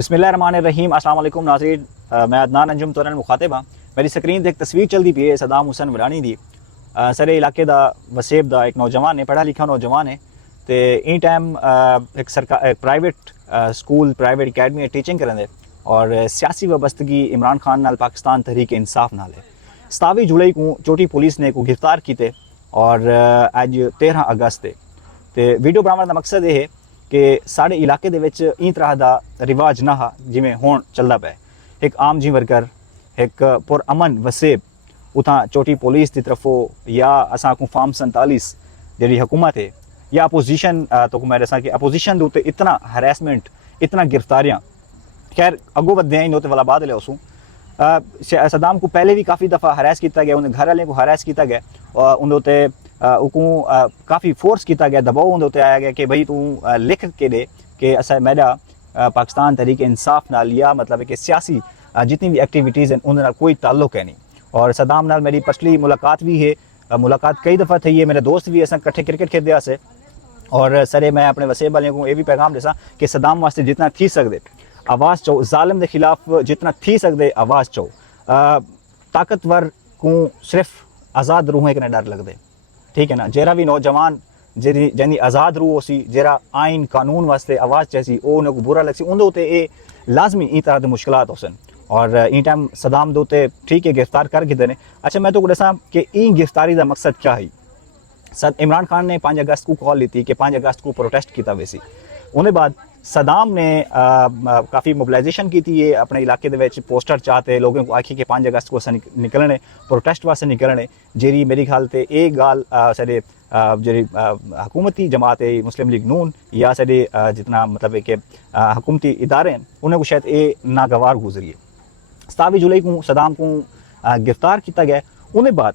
बिस्मिल्लाहिर्रहमानिर्रहीम। अस्सलाम वालेकुम नाज़रीन, मैं अदनान अंजुम तुरन मुखातिब हाँ। मेरी स्क्रीन ते एक तस्वीर चलती पई है सदाम हुसैन वडानी दी। सारे इलाके दा वसेब दा एक नौजवान है, पढ़ा लिखा नौजवान है। तो इन टाइम एक सरकार private school private academy teaching करें और सियासी वाबस्तगी इमरान खान नाल पाकिस्तान तहरीक इंसाफ नाल है। 27 जुलाई को चोटी पुलिस ने को गिरफ्तार किए और अज 13 अगस्त ते वीडियो बनाने का मकसद ये है कि साढ़े इलाके दे विच ई तरह का रिवाज ना हा जिमें हुण चलदा पे। एक आम जी वर्कर एक पुरअमन वसेब उतां चोटी पुलिस की तरफों या असां को फार्म 47 जी हुकूमत है या अपोजिशन तो मैं दसा कि अपोजिशन के उत्ते इतना हरैसमेंट इतना गिरफ्तारियां। खैर अगों वधदे हैं इन्होंने वाला बाद लिया सदाम को पहले भी काफ़ी दफ़ा हरैस किया गया, उन्हें घर वाले को हरैस किया गया और उन्होंने काफ़ी फोर्स किया गया, दबाव उन्होंने आया गया कि भाई तू लिख के दे कि असा मेरा पाकिस्तान तहरीक इंसाफ नाल या मतलब कि सियासी जितनी भी एक्टिविटीज़ हैं उन्हें कोई ताल्लुक है नहीं। और सदाम नाल मेरी पिछली मुलाकात भी है, मुलाकात कई दफ़ा थी है, मेरे दोस्त भी अस कट्ठे क्रिकेट खेलते से। और सरे मैं अपने वसेब वाले को यह भी पैगाम दसा कि सदाम वास्ते जितना थी सकते आवाज़ चो, जालिम के खिलाफ जितना थी सकते आवाज़ चो। ताकतवर को सिर्फ आज़ाद रूहें कने डर लगते, ठीक है ना। जरा भी नौजवान जी आज़ाद रूह हो सी, जरा आइन कानून वास्ते आवाज़ चैसी उन्हें को बुरा लग सी, उनके ये लाजमी ई तरह के मुश्किलात होसन। और इन टाइम सदाम दोते ठीक है गिरफ्तार कर किते ने। अच्छा मैं तो दसा कि ई गिरफ्तारी का मकसद क्या है। इमरान खान ने 5 अगस्त को कॉल ली थी कि 5 अगस्त को प्रोटेस्ट किया वैसी। उन्हें बाद सदाम ने काफ़ी मोबिलाइजेशन की थी ये अपने इलाके के पोस्टर चाहते लोगों को आखी कि 5 अगस्त को अस निकलने प्रोटेस्ट वास्ते निकलने। जी मेरी ख्याल से एक गाल साढ़े जी हुकूमती जमात है मुस्लिम लीग नून या साढ़े जितना मतलब कि हुकूमती इदारे हैं उन्हें को शायद ये नागवार गुजरी है। 27 जुलाई को सदाम को गिरफ्तार किया गया। उन्हें बाद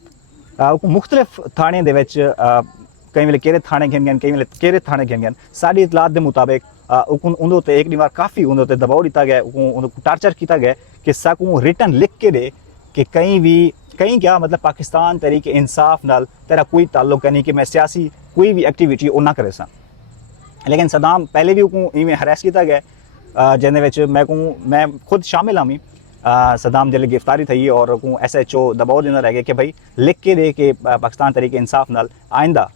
मुख्तलिफ थाने दे विच कई वेले केरे थाने गिन गए, कई वेले केरे थाने गिन गए। साड़ी इतलात के मुताबिक उन्होंने एक बार काफ़ी उन्होंने दबाव दिता गया, उनको टार्चर किया गया कि साकू रिटर्न लिख के दे कि कहीं क्या मतलब पाकिस्तान तहरीक इंसाफ नाल तेरा कोई ताल्लुक नहीं कि मैं सियासी कोई भी एक्टिविटी वो ना करे सा। लेकिन सदाम पहले भी इवें हरैस किया गया जिन्हें मैं खुद शामिल हाँ। सदाम जल्द गिरफ्तारी थी और SHO दबाव देना रह गया कि भाई लिख के दे कि पाकिस्तान तहरीक इंसाफ नाल आइंदा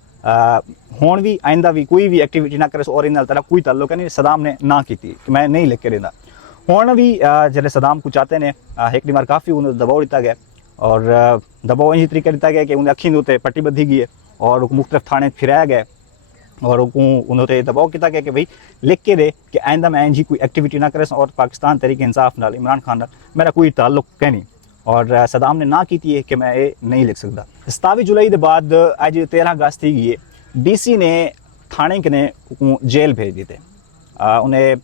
हुण भी आइंदा भी कोई भी एक्टिविटी ना करे और इन तेरा कोई ताल्लुक नहीं। सदाम ने ना की कि मैं नहीं लिख के देना। हुण भी जल्द सदाम को चाहते हैं एक बार काफ़ी उन्हें दबाव दिता गया और दबाव इस तरीके दिता गया कि उन्हें अखी उत्ते पट्टी बधी गई है और मुख्तलिफ थाने फिराया गया और उन्होंने दबाव किया गया कि भाई लिख के दे कि आइंदा मैं जी कोई एक्टिविटी ना करे और पाकिस्तान तहरीक इंसाफ नाल इमरान खान नाल मेरा कोई ताल्लुक है नहीं। और सदाम ने ना की है कि मैं ये नहीं लिख सकता। 27 जुलाई के बाद अज 13 अगस्त थी गई है। DC ने थाने कने जेल भेज दी थे। उन्हें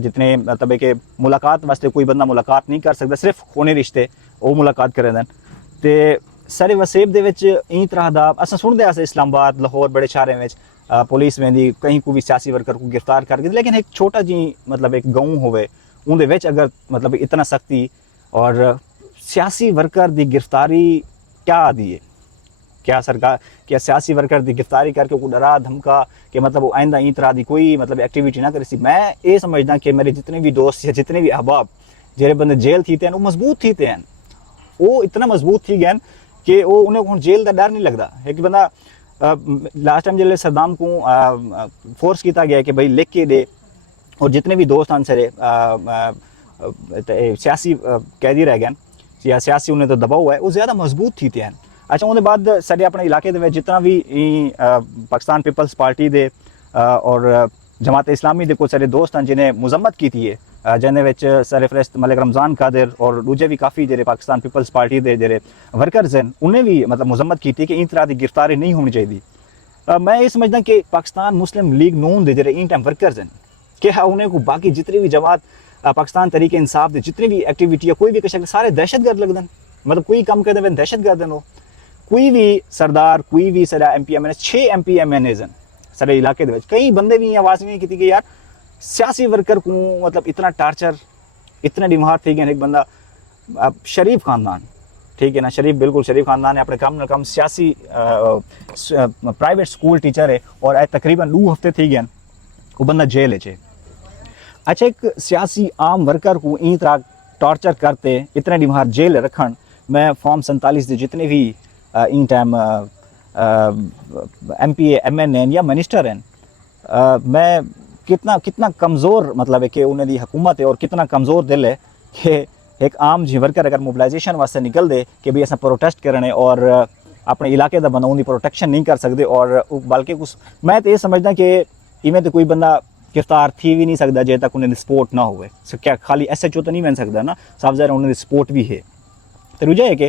जितने मतलब कि मुलाकात वास्ते कोई बंदा मुलाकात नहीं कर सकता, सिर्फ खूनी रिश्ते वो मुलाकात करें देन। तो सारे वसेब दे विच ई तरह का अस सुनते अस इस्लामाबाद लाहौर बड़े शहरों में पुलिस वेंदी कहीं को भी सियासी वर्कर को गिरफ्तार कर दी। लेकिन एक छोटा जी मतलब एक गाँव होवे उनदे विच अगर मतलब इतना सख्ती और सियासी वर्कर की गिरफ्तारी क्या दी है। क्या सरकार क्या सियासी वर्कर की गिरफ्तारी करके को डरा धमका कि मतलब वो आइंदा ई तरह की कोई मतलब एक्टिविटी ना करे। मैं ये समझदा कि मेरे जितने भी दोस्त या जितने भी अहबाब जेरे बंदे जेल थी वो मजबूत थी हैं, वो इतना मजबूत थी गए कि वो उन्हें जेल का डर नहीं लगता। एक बंदा लास्ट टाइम जल्द सदाम को फोर्स किया गया कि भाई लिख के दे और जितने भी दोस्त हैं सारे सियासी कैदी रह गए या सियासी उन्हें तो दबाव है वो ज़्यादा मजबूत थी हैं। अच्छा उन्हें बाद साढ़े अपने इलाके के जितना भी पाकिस्तान पीपल्स पार्टी दे और जमात इस्लामी दे कुछ सारे दोस्त हैं जिन्हें मजम्मत की थी है जिन्हें सर फहरिस्त मलिक रमज़ान कादिर और दूजे भी काफ़ी जेरे पाकिस्तान पीपल्स पार्टी के जेरे वर्कर्स हैं उन्हें भी मतलब मजम्मत की थी कि इन तरह की गिरफ्तारी नहीं होनी चाहिए। मैं ये समझदा कि पाकिस्तान मुस्लिम लीग नून के जेरे इन टाइम वर्कर्स हैं कि उन्हें को बाकी जितनी भी जमात पाकिस्तान तहरीक इंसाफ की जितनी भी एक्टिविटी है कोई भी किसी सारे दहशतगर्द लगते हैं। मतलब कोई कम करते हैं दहशतगर्द हैं। कोई भी सरदार कोई भी सारा MPMN 6 MPMNs हैं सारे इलाके के कई बंदे भी आवाज़ नहीं की कि यार सियासी वर्कर को मतलब इतना टार्चर इतने डिमांड थी गए। एक बंदा शरीफ खानदान, ठीक है ना, शरीफ बिल्कुल शरीफ खानदान है, अपने कम न कम सियासी प्राइवेट स्कूल टीचर है और तकरीबन 2 हफ्ते थी गए वो बंदा जेल है। अच्छा एक सियासी आम वर्कर को ई तरह टॉर्चर करते इतने डी बाहर जेल रखन मैं फॉर्म 47 के जितने भी इन टाइम MP MN हैं या मिनिस्टर हैं मैं कितना कमज़ोर मतलब है कि उन्हें दी हुकूमत है और कितना कमज़ोर दिल है कि एक आम जी वर्कर अगर मोबिलाइजेशन वास्ते निकल दे कि भी असा प्रोटेस्ट करने और अपने इलाके का बंदा उनकी प्रोटेक्शन नहीं कर सकते और बल्कि कुछ मैं तो ये समझदा कि इवें तो कोई बंदा गिरफ्तार थी भी नहीं सकता जे तक उन्हें सपोर्ट ना होवे क्या खाली SHO तो नहीं बन सकता ना साफ ज़ाहिर उन्हें सपोर्ट भी है तो रुझा है कि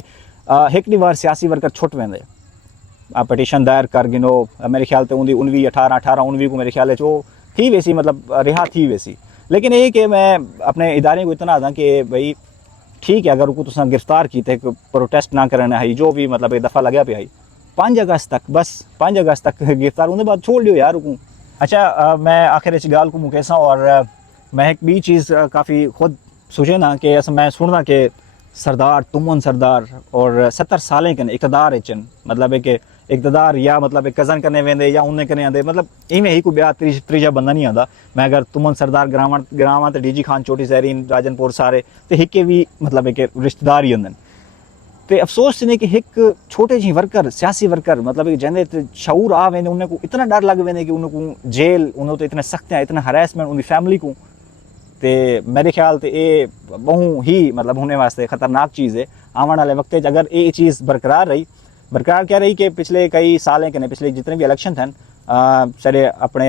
एक डी बार सियासी वर्कर छुट वेंदे पटिशन दायर कर गिनो मेरे ख्याल से उनकी 19 को मेरे ख्याल है थी वैसी मतलब रिहा थी वैसी लेकिन ये कि मैं अपने इदारे को इतना था कि भाई ठीक है अगर तुसा गिरफ्तार की प्रोटेस्ट ना करना है जो भी मतलब एक दफ़ा लगे पे आई 5 अगस्त तक बस 5 अगस्त तक गिरफ्तार उनके बाद छोड़ दियो यार रुकूँ। अच्छा मैं आखिर इस गाल को मुकेसा और मैं एक भी चीज़ काफ़ी खुद सोचे ना कि मैं सुनना कि सरदार तुमन सरदार और 70 सालें कने इक़्तिदार अचन मतलब है कि इक़्तिदार या मतलब कज़न कने वेंदे या उन्हें कने आंदे मतलब इवें ही कोई ब्याह त्रीजा बंदा नहीं आंदा मैं अगर तुमन सरदार ग्रावां तो DG खान चोटी ज़हरीन राजनपुर सारे तो हिके भी मतलब एक रिश्तेदार ही होंदन तो अफसोस ने कि एक छोटे जी वर्कर सियासी वर्कर मतलब जैसे शऊर आ वेंदे उन्हें को इतना डर लग वेंदे कि उनको जेल उन्होंने तो इतने सख्त हैं इतना हरासमेंट उनकी फैमिली को तो मेरे ख्याल से ये बहु ही मतलब होने वास्ते ख़तरनाक चीज़ है आने वाले वक्त अगर ये चीज़ बरकरार क्या रही कि पिछले कई सालें के पिछले जितने भी इलेक्शन थे सारे अपने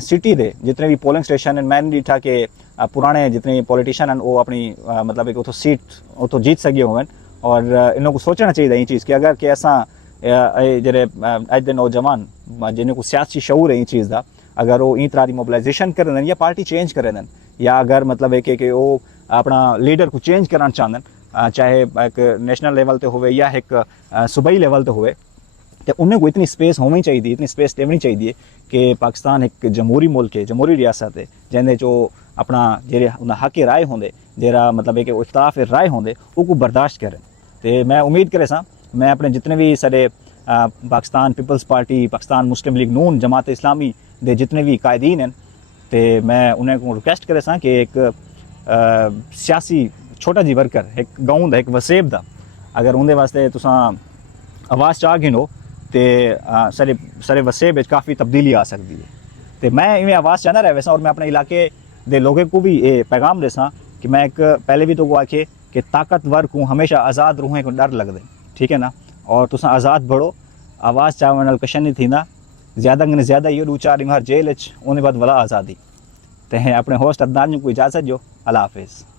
सिटी दे जितने भी पोलिंग स्टेशन मैं नहीं डिठा कि पुराने जितने पॉलिटिशियन हैं वो अपनी मतलब एक सीट उतो जीत सके हुए और इन लोगों को सोचना चाहिए ये चीज़ कि अगर कि असा जे अज के नौजवान जिन्हें को सियासी शऊर है ये चीज़ का अगर वो ई तरह की मोबिलाइजेशन करें या पार्टी चेंज करें या अगर मतलब है कि वो अपना लीडर को चेंज करना चाहते चाहे एक नेशनल लेवल पे होवे या एक सूबाई लेवल पे होवे तो उन्हें को इतनी स्पेस होनी चाहिए इतनी स्पेस देनी चाहिए कि पाकिस्तान एक जमहूरी मुल्क है जमहूरी रियासत है जैसे जो अपना जेरे हक राय होंगे जेरा मतलब एक इख्तलाफ राय होंगे वो बर्दाश्त करें तो मैं उम्मीद करे सा मैं अपने जितने भी सारे पाकिस्तान पीपल्स पार्टी पाकिस्तान मुस्लिम लीग नून जमात इस्लामी दे जितने भी कायदीन हैं तो मैं उन्हें को रिक्वेस्ट करे सा कि एक सियासी छोटा जी वर्कर एक गाँव का एक वसेब का अगर उनके वास्ते तुसा आवाज़ चाह गिनो तो सारे वसेब काफ़ी तब्दीली आ सकती है तो मैं इवें आवाज़ चाहना रह वैसा और मैं अपने इलाके दे लोगों को भी ये पैगाम देसा कि मैं एक पहले भी तो वो आखे कि ताकतवर को हमेशा आज़ाद रूहें को डर लग दे ठीक है ना और तुसा आज़ाद बढ़ो आवाज़ चाहने वाल कशन नहीं थी ना ज़्यादा ये 2-4 इमार जेल उन्हें बाद वला आज़ादी तो अपने होस्ट अदनान को इजाज़त जो अल्लाह हाफिज़।